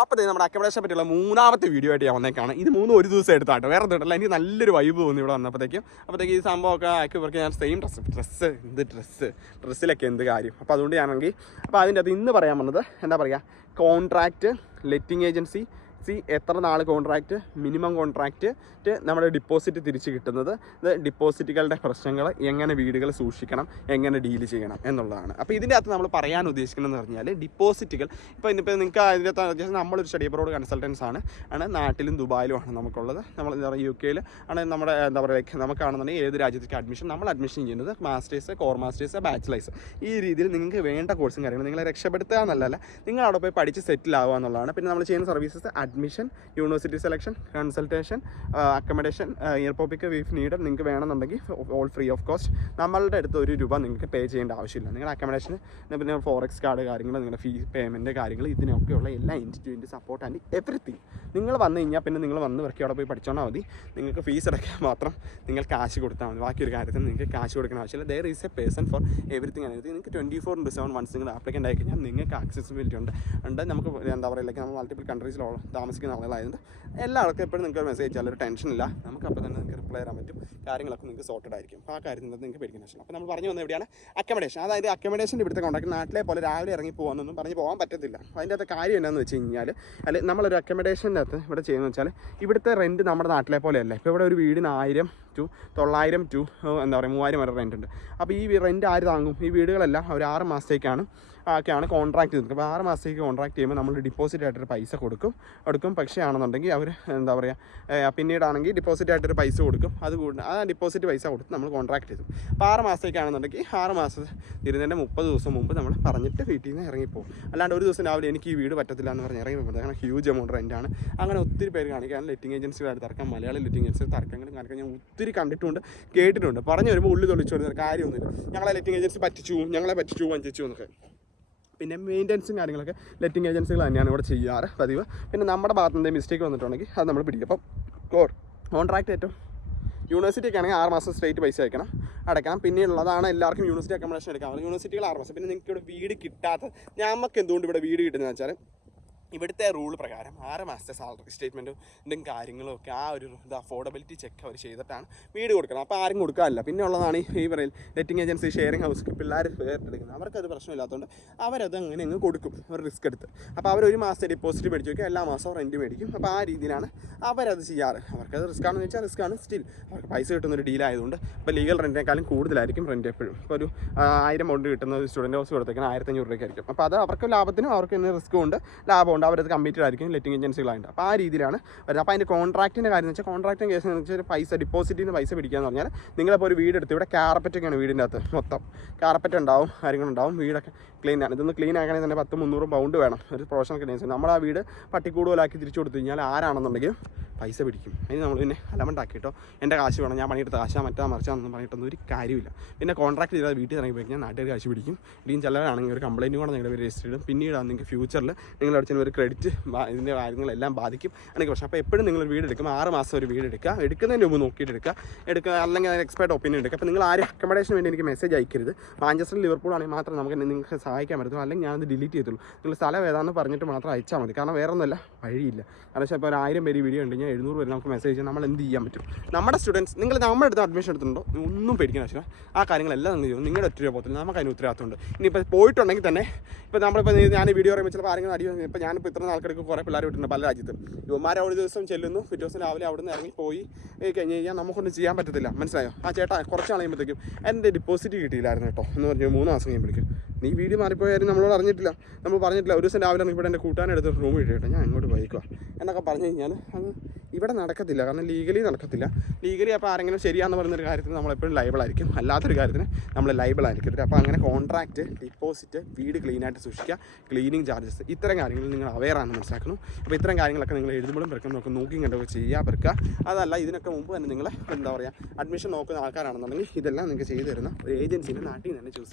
അപ്പോൾ നമ്മുടെ അക്കോമഡേഷനെ പറ്റിയുള്ള മൂന്നാമത്തെ വീഡിയോ ആയിട്ട് ഞാൻ വന്നേക്കാണ്. ഇത് ഒരു ദിവസം എടുത്താട്ടോ, വേറെ ഒന്നുമില്ല. എനിക്ക് നല്ലൊരു വൈബ് തോന്നി ഇവിടെ വന്നപ്പോഴത്തേക്കും ഈ സംഭവമൊക്കെ ആക്കി ഇവർക്ക് ഞാൻ സെയിം ഡ്രസ്സിലൊക്കെ എന്ത് കാര്യം. അപ്പോൾ അതുകൊണ്ട് ഞാനെങ്കിൽ അപ്പോൾ അതിൻ്റെ അത് ഇന്ന് പറയാൻ വന്നത് എന്താ പറയുക, കോൺട്രാക്റ്റ്, ലെറ്റിംഗ് ഏജൻസി, എത്ര നാൾ കോൺട്രാക്റ്റ്, മിനിമം കോൺട്രാക്റ്റ്, നമ്മുടെ ഡിപ്പോസിറ്റ് തിരിച്ച് കിട്ടുന്നത്, ഇത് ഡിപ്പോസിറ്റുകളുടെ പ്രശ്നങ്ങൾ, എങ്ങനെ വീടുകൾ സൂക്ഷിക്കണം, എങ്ങനെ ഡീൽ ചെയ്യണം എന്നുള്ളതാണ്. അപ്പോൾ ഇതിൻ്റെ അകത്ത് നമ്മൾ പറയാൻ ഉദ്ദേശിക്കുന്നതെന്ന് പറഞ്ഞാൽ ഡിപ്പോസിറ്റുകൾ ഇപ്പോൾ നിങ്ങൾക്ക് അതിൻ്റെ അകത്ത് നമ്മളൊരു സ്റ്റഡി അബ്രോഡ് കൺസൾട്ടൻസ് ആണ് നാട്ടിലും ദുബായിലുമാണ് നമുക്കുള്ളത്. നമ്മൾ എന്താ പറയുക UK ആണ് നമ്മുടെ എന്താ പറയുക, നമുക്കാണെന്നുണ്ടെങ്കിൽ ഏത് രാജ്യത്തേക്ക് നമ്മൾ അഡ്മിഷൻ ചെയ്യുന്നത് മാസ്റ്റേഴ്സ്, കോർ മാസ്റ്റേഴ്സ്, ബാച്ചിലേഴ്സ്, ഈ രീതിയിൽ നിങ്ങൾക്ക് വേണ്ട കോഴ്സും കാര്യങ്ങളും നിങ്ങളെ രക്ഷപ്പെടുത്തുക എന്നല്ല, നിങ്ങൾ അവിടെ പോയി പഠിച്ച് സെറ്റിൽ ആവുക എന്നുള്ളതാണ്. പിന്നെ നമ്മൾ ചെയ്യുന്ന services admission, university selection, consultation, accommodation, എയർപോർട്ടിക്ക് ഇഫ് നീഡ് നിങ്ങൾക്ക് വേണമെന്നുണ്ടെങ്കിൽ ഓൾ ഫ്രീ ഓഫ് കോസ്റ്റ്. നമ്മളുടെ അടുത്ത് ₹1 നിങ്ങൾക്ക് പേ ചെയ്യേണ്ട ആവശ്യമില്ല. നിങ്ങളുടെ അക്കോമഡേഷൻ, പിന്നെ ഫോറക്സ് കാർഡ് കാര്യങ്ങൾ, നിങ്ങളുടെ ഫീ പേയ്മെൻറ്റ് കാര്യങ്ങൾ, ഇതിനൊക്കെയുള്ള എല്ലാ ഇൻസ്റ്റിറ്റ്യൂട്ടിൻ്റെ സപ്പോർട്ട് ആൻഡ് എവറിത്തിങ്. നിങ്ങൾ വന്നു കഴിഞ്ഞാൽ പിന്നെ നിങ്ങൾ വന്ന് വർക്ക് അവിടെ പോയി പഠിച്ചോണ്ടാൽ മതി. നിങ്ങൾക്ക് ഫീസ് അടയ്ക്കാൻ മാത്രം നിങ്ങൾ കാശ് കൊടുത്താൽ മതി. ബാക്കിയൊരു കാര്യത്തിന് നിങ്ങൾക്ക് കാശ് കൊടുക്കുന്ന ആവശ്യമില്ല. There is a person for everything. అనేది നിങ്ങൾക്ക് 24/7 വൺസ് നിങ്ങൾ ആപ്ലിക്കൻ്റ് ആയി കഴിഞ്ഞാൽ നിങ്ങൾക്ക് ആക്സസിബിലിറ്റി ഉണ്ട്. നമുക്ക് എന്താ പറയുക, നമ്മൾ മൾട്ടിപ്പിൾ കൺട്രീസിൽ താമസിക്കുന്ന ആളുകളായതുകൊണ്ട് എല്ലാവർക്കും എപ്പോഴും നിങ്ങൾക്ക് മെസ്സേജ് അയച്ചാൽ ഒരു ടെൻഷനില്ല, നമുക്ക് അപ്പോൾ തന്നെ നിങ്ങൾക്ക് റിപ്ലൈ ചെയ്യാൻ പറ്റും. കാര്യങ്ങളൊക്കെ നിങ്ങൾക്ക് സോർട്ടഡ് ആയിരിക്കും. അപ്പോൾ ആ കാര്യത്തിൽ നിങ്ങൾക്ക് പേടിക്കുന്ന ആവശ്യമില്ല. അപ്പോൾ നമ്മൾ പറഞ്ഞു വന്നത് എവിടെയാണ്, അക്കോമഡേഷൻ. അതായത് അക്കോമഡേഷൻ്റെ ഇവിടുത്തെ കോൺട്രാക്ട് നാട്ടിലെ പോലെ രാവിലെ ഇറങ്ങി പോകാനൊന്നും പറഞ്ഞ് പോകാൻ പറ്റത്തില്ല. അതിൻ്റെ അകത്ത് കാര്യം എന്താണെന്ന് വെച്ച് കഴിഞ്ഞാൽ, അല്ലെങ്കിൽ നമ്മളൊരു അക്കോമഡേഷൻ്റെ അകത്ത് ഇവിടെ ചെയ്യുന്നത് വെച്ചാൽ, ഇവിടുത്തെ റെൻറ്റ് നമ്മുടെ നാട്ടിലെ പോലെയല്ല. ഇപ്പോൾ ഇവിടെ ഒരു വീടിന് 1000 to 900 to എന്താ പറയുക 3000 വരെ റെൻ്റ് ഉണ്ട്. അപ്പോൾ ഈ റെൻറ്റ് ആര് താങ്ങും? ഈ വീടുകളെല്ലാം ഒരു 6 മാസത്തേക്കാണ് കോൺട്രാക്ട് ചെയ്തത്. അപ്പോൾ 6 മാസത്തേക്ക് കോൺട്രാക്ട് ചെയ്യുമ്പോൾ നമ്മൾ ഡിപ്പോസിറ്റ് ആയിട്ടൊരു പൈസ കൊടുക്കും. പക്ഷേ ആണെന്നുണ്ടെങ്കിൽ അവർ എന്താ പറയുക, പിന്നീടാണെങ്കിൽ ഡിപ്പോസിറ്റ് ആയിട്ടൊരു പൈസ കൊടുക്കും. ആ ഡിപ്പോസിറ്റ് പൈസ കൊടുത്ത് നമ്മൾ കോൺട്രാക്ട് ചെയ്തു. അപ്പോൾ 6 മാസത്തേക്കാണെന്നുണ്ടെങ്കിൽ 6 മാസം ഇരുന്നതിൻ്റെ 30 ദിവസം മുമ്പ് നമ്മൾ പറഞ്ഞിട്ട് വീട്ടിൽ നിന്ന് ഇറങ്ങിപ്പോകും. അല്ലാണ്ട് ഒരു ദിവസം രാവിലെ എനിക്ക് ഈ വീട് പറ്റത്തില്ല എന്ന് പറഞ്ഞ് ഇറങ്ങി പോകുന്നത്. കാരണം ഹ്യൂജ് എമൗണ്ട് റെൻ്റാണ്. അങ്ങനെ ഒത്തിരി പേര് കാണിക്കാൻ ലെറ്റിംഗ് ഏജൻസികളായിട്ട് തർക്കം, മലയാളി ലെറ്റിംഗ് ഏജൻസി തർക്കങ്ങളും കാണിക്കാൻ ഞാൻ ഒത്തിരി കണ്ടിട്ടുണ്ട്, കേട്ടിട്ടുണ്ട്. പറഞ്ഞു വരുമ്പോൾ ഉള്ളിൽ തൊളിച്ചു വരുന്ന കാര്യമൊന്നുമില്ല. ഞങ്ങളെ ലെറ്റിംഗ് ഏജൻസി ഞങ്ങളെ പറ്റിച്ചു വഞ്ചിച്ചു എന്നൊക്കെ. പിന്നെ മെയിൻ്റനൻസും കാര്യങ്ങളൊക്കെ ലെറ്റിംഗ് ഏജൻസികൾ തന്നെയാണ് ഇവിടെ ചെയ്യാറ് പതിവ്. പിന്നെ നമ്മുടെ ഭാഗത്ത് നിന്ന് മിസ്റ്റേക്ക് വന്നിട്ടുണ്ടെങ്കിൽ അത് നമ്മൾ പിടിക്കും. അപ്പം കോൺട്രാക്ട് ഏറ്റവും യൂണിവേഴ്സിറ്റിയൊക്കെ ആണെങ്കിൽ 6 മാസം സ്ട്രേറ്റ് പൈസ അടയ്ക്കണം. പിന്നെയുള്ളതാണ് എല്ലാവർക്കും യൂണിവേഴ്സിറ്റി അക്കോമഡേഷൻ എടുക്കാം. യൂണിവേഴ്സിറ്റികൾ 6 മാസം. പിന്നെ നിങ്ങൾക്ക് ഇവിടെ വീട് കിട്ടാത്ത, നമുക്ക് എന്തുകൊണ്ട് ഇവിടെ വീട് കിട്ടുന്നതെന്ന് വെച്ചാൽ, ഇവിടുത്തെ റൂൾ പ്രകാരം 6 മാസത്തെ സാലറി സ്റ്റേറ്റ്മെൻറ്റും കാര്യങ്ങളും ഒക്കെ ആ ഒരു അഫോർഡബിലിറ്റി ചെക്ക് അവർ ചെയ്തിട്ടാണ് വീട് കൊടുക്കണം. അപ്പോൾ ആരും കൊടുക്കാറില്ല. പിന്നെ ഉള്ളതാണ് ഈ പറയുന്നത് ലെറ്റിംഗ് ഏജൻസി, ഷെയറിംഗ് ഹൗസ്, പിള്ളേർ എടുക്കുന്നത്. അവർക്കത് പ്രശ്നമില്ലാത്തതുകൊണ്ട് അവരത് അങ്ങനെ അങ്ങ് കൊടുക്കും, അവർ റിസ്ക് എടുത്ത്. അപ്പോൾ അവർ 1 മാസത്തെ ഡിപ്പോസിറ്റ് മേടിച്ച് വയ്ക്കും, എല്ലാ മാസവും റെൻറ്റ് മേടിക്കും. അപ്പോൾ ആ രീതിയിലാണ് അവരത് ചെയ്യാറ്. അവർക്കത് റിസ്ക്കാണെന്ന് വെച്ചാൽ റിസ്ക്കാണ്. സ്റ്റിൽ അവർക്ക് പൈസ കിട്ടുന്നൊരു ഡീലായതുകൊണ്ട് ഇപ്പോൾ ലീഗൽ റെൻറ്റിനേക്കാളും കൂടുതലായിരിക്കും റെൻറ്റ് എപ്പോഴും. ഇപ്പോൾ ഒരു 1000 പൗണ്ട് കിട്ടുന്ന ഒരു സ്റ്റുഡൻറ്റ് ഹൗസ് കൊടുത്തേക്കാൻ 1500 രൂപയ്ക്കായിരിക്കും. അപ്പോൾ അത് അവർക്ക് ലാഭത്തിനും അവർക്ക് തന്നെ റിസ്ക്കും ഉണ്ട്, ലാഭമുണ്ട്. അവരത് കമ്മിറ്റഡ് ആയിരിക്കും, ലെറ്റിംഗ് ഏജൻസികളായിട്ട്. അപ്പോൾ ആ രീതിയിലാണ് വരുന്നത്. അപ്പോൾ അതിൻ്റെ കോൺട്രാക്റ്റിൻ്റെ കാര്യം എന്ന് വെച്ചാൽ, കോൺട്രാക്റ്റിൻ്റെ കേസ് എന്ന് വെച്ചാൽ പൈസ ഡിപ്പോസിറ്റിൽ നിന്ന് പൈസ പിടിക്കുക എന്ന് പറഞ്ഞാൽ, നിങ്ങളിപ്പോൾ ഒരു വീടെടുത്ത് ഇവിടെ കാർപ്പറ്റൊക്കെയാണ് വീടിൻ്റെ അകത്ത് മൊത്തം. കാർപ്പറ്റ് ഉണ്ടാവും, കാര്യങ്ങളുണ്ടാവും, വീടൊക്കെ ക്ലീനാണ്. ഇതൊന്ന് ക്ലീൻ ആക്കണമെങ്കിൽ തന്നെ 100-300 പൗണ്ട് വേണം ഒരു പ്രൊഫഷണൽ ക്ലീനേഴ്സ്. നമ്മൾ ആ വീട് പട്ടിക്കൂടുതലാക്കി തിരിച്ചു കൊടുത്തു കഴിഞ്ഞാൽ ആരാണെന്നുണ്ടെങ്കിൽ പൈസ പിടിക്കും. അതിന് നമ്മൾ പിന്നെ അലമണ്ടാക്കി കേട്ടോ, എൻ്റെ കാശ് വേണം, ഞാൻ പണിയെടുത്ത കാശാ മറിച്ചാണെന്ന് പറഞ്ഞിട്ടൊന്നും ഒരു കാര്യമില്ല. പിന്നെ കോൺട്രാക്ട് ചെയ്താൽ വീട്ടിൽ ഇറങ്ങി പോയി കഴിഞ്ഞാൽ നാട്ടുകാർ കാശ് പിടിക്കും. ഇനിയും ചിലരാണെങ്കിൽ ഒരു കംപ്ലയിൻറ്റ് കൂടെ നിങ്ങളുടെ പേര് രജിസ്റ്റർ ചെയ്യും. പിന്നീട് നിങ്ങൾക്ക് ഫ്യൂച്ചറിൽ നിങ്ങൾ അടിച്ച ഒരു ക്രെഡിറ്റ് ഇതിൻ്റെ കാര്യങ്ങളെല്ലാം ബാധിക്കും. എനിക്ക് പ്രശ്നം. അപ്പോൾ എപ്പോഴും നിങ്ങൾ വീട് എടുക്കും, 6 മാസം ഒരു വീട് എടുക്കുന്നതിന് മുമ്പ് നോക്കിയിട്ട് എടുക്കുക, അല്ലെങ്കിൽ അതിന് എക്സ്പേർട്ട് ഒപ്പീനിയൻ എടുക്കുക. അപ്പോൾ നിങ്ങൾ ആരും അക്കോമഡേഷന് വേണ്ടി എനിക്ക് മെസ്സേജ് അയക്കരുത്. മാഞ്ചസ്റ്റർ, ലിവർപൂൾ ആണെങ്കിൽ മാത്രം നിങ്ങൾക്ക് സഹായിക്കാൻ പറ്റുള്ളൂ. അല്ലെങ്കിൽ ഞാനത് ഡിലീറ്റ് ചെയ്തുള്ളൂ. നിങ്ങൾ സ്ഥലം ഏതാണെന്ന് പറഞ്ഞിട്ട് മാത്രം അയച്ചാൽ മതി. കാരണം വേറെ ഒന്നുമല്ല, വഴിയില്ല. കാരണം വെച്ചാൽ ഇപ്പോൾ ഒരു 1000 പേര് വീഡിയോ ഉണ്ട്, ഞാൻ 700 പേര് നമുക്ക് മെസ്സേജ് ചെയ്യാൻ നമ്മൾ എന്ത് ചെയ്യാൻ പറ്റും? നമ്മുടെ സ്റ്റുഡൻസ്, നിങ്ങൾ നമ്മുടെ അടുത്ത് അഡ്മിഷൻ എടുത്തിട്ടുണ്ടോ, ഒന്നും പേടിക്കാൻ ആവശ്യമില്ല. ആ കാര്യങ്ങളെല്ലാം നിങ്ങൾ ചെയ്യും. നിങ്ങളുടെ 1 രൂപ പോകത്തില്ല, നമുക്ക് അതിന് ഉത്തരവാദിത്തമുണ്ട്. ഇനിയിപ്പോൾ പോയിട്ടുണ്ടെങ്കിൽ തന്നെ, ഇപ്പോൾ നമ്മളിപ്പോൾ ഞാൻ വീഡിയോ പറയുമ്പോൾ ചിലപ്പോൾ ആരെങ്കിലും ഇപ്പോൾ ഞാനിപ്പോൾ ഇത്ര നാൾക്കിടയ്ക്ക് കുറേ പിള്ളേർ വിട്ടിട്ടുണ്ട് പല രാജ്യത്തും. യുവമാരെ ഒരു ദിവസം ചെല്ലുന്നു, പിറ്റേ ദിവസം രാവിലെ അവിടെ നിന്ന് ഇറങ്ങിപ്പോയി കഴിഞ്ഞ് കഴിഞ്ഞാൽ നമുക്കൊന്നും ചെയ്യാൻ പറ്റത്തില്ല. മനസ്സിലായോ? ആ ചേട്ടാ കുറച്ച് കഴിയുമ്പോഴത്തേക്കും എൻ്റെ ഡിപ്പോസിറ്റ് കിട്ടിയില്ലായിരുന്നു കേട്ടോ എന്ന് പറഞ്ഞു 3 മാസം കഴിയുമ്പോഴേക്കും നീ വീഡിയോ മാറിപ്പോയാലും നമ്മളോട് പറഞ്ഞിട്ടില്ല. ഒരു ദിവസം രാവിലെ ഇവിടെ എൻ്റെ കൂട്ടാനെടുത്ത് റൂം കിട്ടിയിട്ടോ, ഞാൻ അങ്ങോട്ട് പോയിക്കുക എന്നൊക്കെ പറഞ്ഞു കഴിഞ്ഞാൽ അത് ഇവിടെ നടക്കത്തില്ല. കാരണം ലീഗലി നടക്കത്തില്ല. ലീഗലി അപ്പോൾ ആരെങ്കിലും ശരിയാണെന്ന് പറയുന്നൊരു കാര്യത്തിന് നമ്മളെപ്പോഴും ലൈബിളായിരിക്കും, അല്ലാത്തൊരു കാര്യത്തിന് നമ്മൾ ലൈബിളായിരിക്കത്തില്ല. അപ്പോൾ അങ്ങനെ കോൺട്രാക്റ്റ്, ഡിപ്പോസിറ്റ്, വീട് ക്ലീനായിട്ട് സൂക്ഷിക്കുക, ക്ലീനിങ് ചാർജസ്, ഇത്തരം കാര്യങ്ങൾ നിങ്ങൾ അവെയറാണെന്ന് മനസ്സിലാക്കുന്നു. അപ്പോൾ ഇത്തരം കാര്യങ്ങളൊക്കെ നിങ്ങൾ എഴുതുമ്പോഴും പെറുക്കും നോക്കി കണ്ടൊക്കെ പെറുക്കുക. അതല്ല, ഇതിനൊക്കെ മുമ്പ് തന്നെ നിങ്ങൾ എന്താ പറയുക, അഡ്മിഷൻ നോക്കുന്ന ആൾക്കാരാണെന്നുണ്ടെങ്കിൽ ഇതെല്ലാം നിങ്ങൾക്ക് ചെയ്തു തരുന്ന ഒരു ഏജൻസിനെ നാട്ടിൽ നിന്ന് തന്നെ ചൂസ്